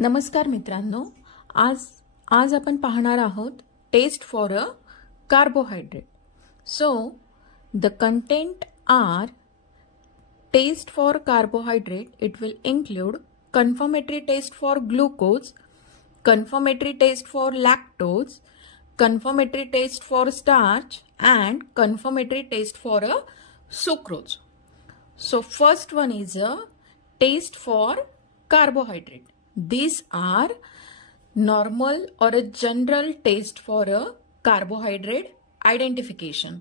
नमस्कार मित्रांनो, आज आपण पाहणार आहोत test for a carbohydrate. So the content are test for carbohydrate. It will include confirmatory test for glucose, confirmatory test for lactose, confirmatory test for starch and confirmatory test for a sucrose. So first one is a taste for carbohydrate. These are normal or a general test for a carbohydrate identification.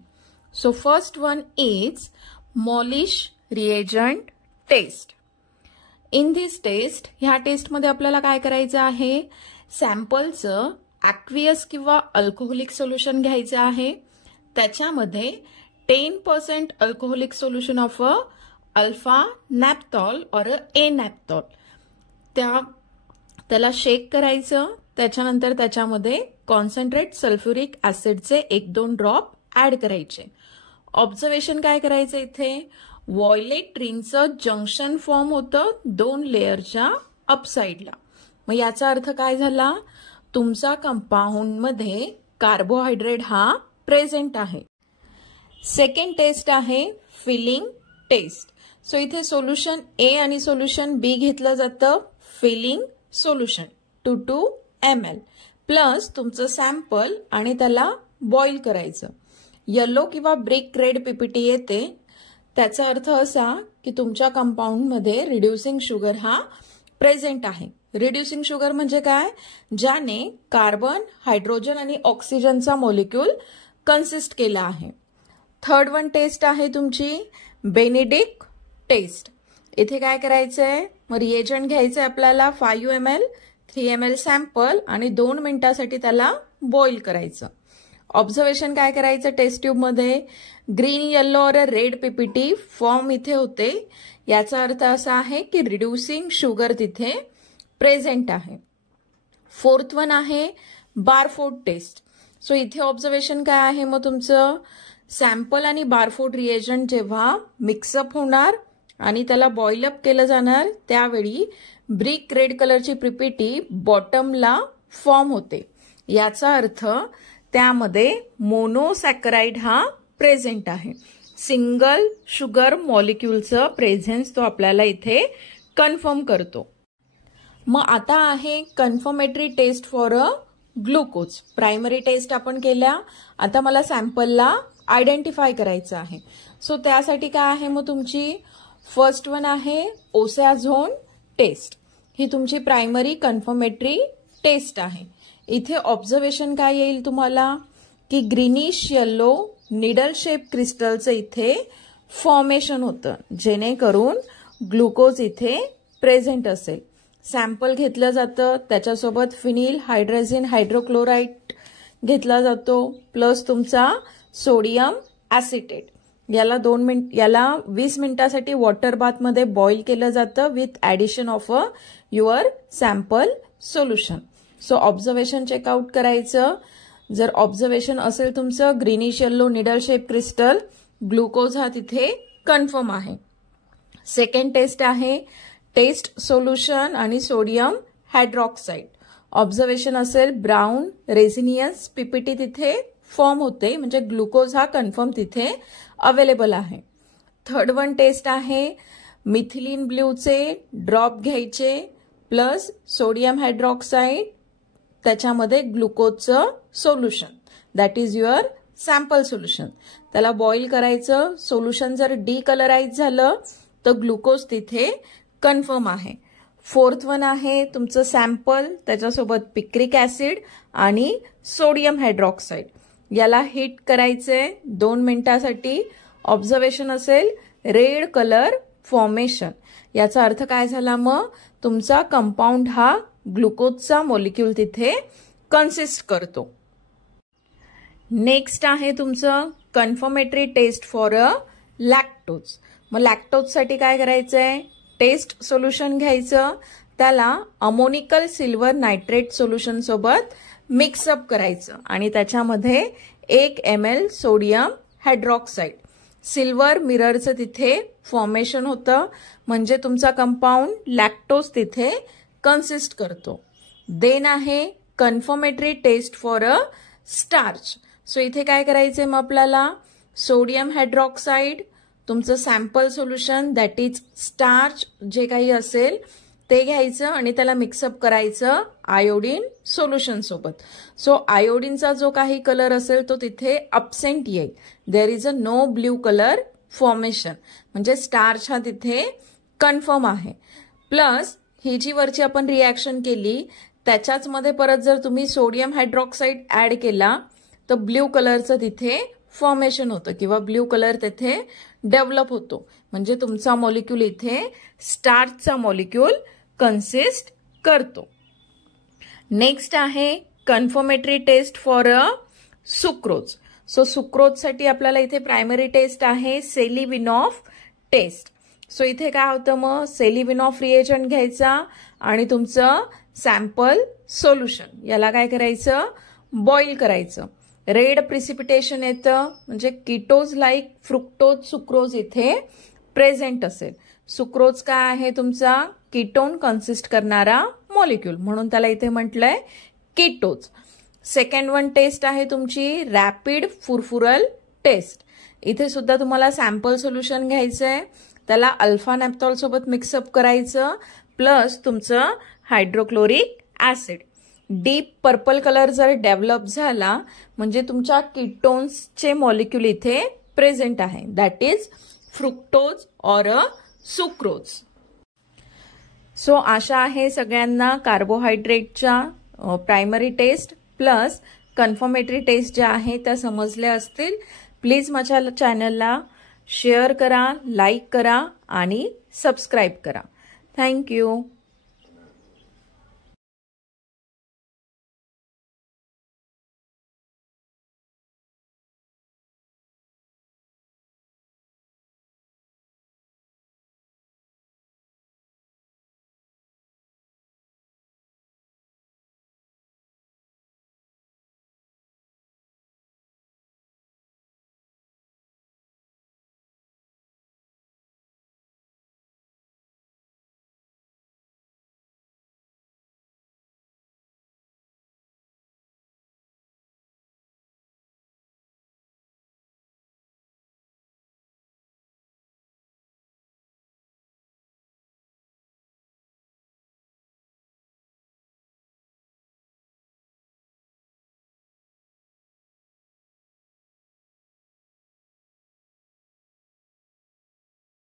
So first one is Molish reagent test. In this test, ह्या test मध्ये आपल्याला काय करायचं आहे, सॅम्पलचं aqueous किंवा alcoholic solution घ्यायचं आहे. त्याच्यामध्ये 10% alcoholic solution of a alpha naphthol or a naphthol त्याला शेक करायचं. त्याच्यानंतर त्याच्यामध्ये कॉन्सन्ट्रेट सल्फ्युरिक ऍसिडचे 1-2 ड्रॉप ऍड करायचे. ऑब्झर्वेशन काय करायचं, इथे व्हायोलेट रिंगचं जंक्शन फॉर्म होतं 2 लेयरच्या अपसाइडला. मग याचा अर्थ काय झाला, तुमचा कंपाऊंड मध्ये कार्बोहायड्रेट हा प्रेझेंट आहे. सेकंड टेस्ट आहे फिलिंग टेस्ट. सो इथे सोल्युशन ए आणि सोल्युशन बी घेतलं जातं. फिलिंग सोल्युशन 2 ml प्लस तुमचं सॅम्पल आणि त्याला बॉईल करायचं. येलो किंवा ब्रिक रेड पीपीटी येते, त्याचा अर्थ असा की तुमच्या कंपाऊंडमध्ये रिड्युसिंग शुगर हा प्रेझेंट आहे. रिड्युसिंग शुगर म्हणजे काय, ज्याने कार्बन, हायड्रोजन आणि ऑक्सिजनचा मॉलिक्यूल कन्सिस्ट केला आहे. थर्ड वन टेस्ट आहे तुमची बेनेडिक्ट टेस्ट. इथे काय करायचंय, मग रिएजंट घ्यायचंय आपल्याला 5 ml, 3 ml सॅम्पल आणि 2 मिनिटासाठी त्याला बॉईल करायचं. ऑब्झर्वेशन काय करायचं, टेस्ट ट्यूब मध्ये ग्रीन, येलो और रेड पीपीटी फॉर्म इथे होते. याचा अर्थ असा आहे की रिड्युसिंग शुगर तिथे प्रेझेंट आहे. फोर्थ वन आहे बारफोर्ड टेस्ट. सो इथे ऑब्झर्वेशन काय आहे, मग तुमचं सॅम्पल आणि बारफोर्ड रिएजंट जेव्हा मिक्सअप होणार आणि त्याला बॉईल अप केलं जाणार, त्यावेळी ब्रिक रेड कलरची पीपीटी बॉटमला फॉर्म होते. याचा अर्थ त्यामध्ये मोनोसॅकराइड हा प्रेझेंट आहे. सिंगल शुगर मॉलिक्यूलचं प्रेझेन्स तो आपल्याला इथे कन्फर्म करतो. मग आता आहे confirmatory test for a glucose. Primary test आपण केल्या, आता मला सॅम्पलला आयडेंटिफाय करायचं आहे. सो त्यासाठी काय आहे, मग तुमची फर्स्ट वन आहे ओसॅझोन टेस्ट. ही तुमची प्रायमरी कन्फर्मेटरी टेस्ट आहे. इथे ऑब्झर्वेशन काय येईल तुम्हाला, की ग्रीनिश येलो निडल शेप क्रिस्टलचं इथे फॉर्मेशन होतं, जेणेकरून ग्लुकोज इथे प्रेझेंट असेल. सॅम्पल घेतलं जातं, त्याच्यासोबत फिनिल हायड्रोजन हायड्रोक्लोराइड घेतला जातो प्लस तुमचा सोडियम ऍसिटेट. याला 20 मिनिटासाठी वॉटर बाथ मध्ये बॉईल केलं जातं with addition of a your sample solution. So observation check out करायचं. जर ऑब्झर्वेशन असेल तुमचं greenish yellow needle shape crystal, glucose हा तिथे कन्फर्म आहे. सेकंड टेस्ट आहे टेस्ट सोल्युशन आणि सोडियम हायड्रॉक्साईड. ऑब्झर्वेशन असेल ब्राऊन रेझिनियस पीपीटी तिथे फॉर्म होते, म्हणजे ग्लुकोज हा कन्फर्म तिथे अवेलेबल आहे. थर्ड वन टेस्ट आहे मिथिलीन ब्ल्यूचे ड्रॉप घ्यायचे प्लस सोडियम हायड्रॉक्साईड, त्याच्यामध्ये ग्लुकोजचं solution, that is your sample solution. त्याला बॉईल करायचं. सोल्युशन जर डिकलराइज झालं तर ग्लुकोज तिथे कन्फर्म आहे. फोर्थ वन आहे तुमचं सॅम्पल, त्याच्यासोबत पिक्रिक ऍसिड आणि सोडियम हायड्रॉक्साईड. याला हीट करायचंय 2 मिनिटासाठी. ऑब्झर्वेशन असेल रेड कलर फॉर्मेशन. याचा अर्थ काय झाला, मग तुमचा कंपाऊंड हा ग्लुकोजचा मॉलिक्यूल तिथे कन्सिस्ट करतो. नेक्स्ट आहे तुमचं confirmatory test for a lactose. मग लॅक्टोजसाठी काय करायचंय, टेस्ट सोल्युशन घ्यायचं, त्याला अमोनिकल सिल्वर नायट्रेट सोल्युशन सोबत मिक्सअप करायचं आणि त्याच्यामध्ये 1 ml सोडियम हायड्रॉक्साईड. सिल्वर मिररचं तिथे फॉर्मेशन होतं, म्हणजे तुमचा कंपाऊंड लॅक्टोज तिथे कन्सिस्ट करतो. देन आहे confirmatory test for a starch. So इथे काय करायचंय मग आपल्याला, सोडियम हायड्रॉक्साईड तुमचं sample solution that is starch जे काही असेल ते घ्यायचं आणि त्याला मिक्सअप करायचं आयोडीन सोल्युशन सोबत. सो आयोडीनचा जो काही कलर असेल तो तिथे अब्सेंट येईल. There is a no blue colour formation, म्हणजे स्टार्च हा तिथे कन्फर्म आहे. प्लस ही जी वरची आपण रिॲक्शन केली त्याच्याच मध्ये परत जर तुम्ही सोडियम हायड्रॉक्साईड ऍड केला तर ब्ल्यू कलरचं तिथे फॉर्मेशन होतं किंवा ब्ल्यू कलर तिथे डेव्हलप होतो. म्हणजे तुमचा मॉलिक्यूल इथे स्टार्चचा मॉलिक्यूल कन्सिस्ट करतो. नेक्स्ट आहे confirmatory test for a sucrose. So सुक्रोजसाठी आपल्याला इथे प्रायमरी टेस्ट आहे सेलिव्हिनॉफ टेस्ट. सो इथे काय होतं मग, सेलिव्हिनॉफ रिएजंट घ्यायचा आणि तुमचं सॅम्पल सोल्युशन याला काय करायचं, बॉईल करायचं. रेड प्रिसिपिटेशन येतं, म्हणजे कीटोज लाईक फ्रुक्टोज सुक्रोज इथे प्रेझेंट असेल. सुक्रोज काय आहे तुमचा कीटोन कन्सिस्ट करणारा मॉलिक्यूल, म्हणून त्याला इथे म्हटलंय कीटोज. सेकंड वन टेस्ट आहे तुमची रॅपिड फुरफुरल टेस्ट. इथे सुद्धा तुम्हाला सॅम्पल सोल्युशन घ्यायचंय, त्याला अल्फा नॅप्थॉल सोबत मिक्सअप करायचं, प्लस तुमचं hydrochloric acid. Deep purple colour जर डेव्हलप झाला म्हणजे तुमच्या कीटोन्सचे मॉलिक्यूल इथे प्रेझेंट आहे, that is fructose or a sucrose. So आशा आहे सगळ्यांना कार्बोहायड्रेटच्या primary test plus confirmatory test ज्या आहेत त्या समजल्या असतील. प्लीज माझ्या चॅनलला शेअर करा, लाईक करा आणि सबस्क्राईब करा. थँक्यू.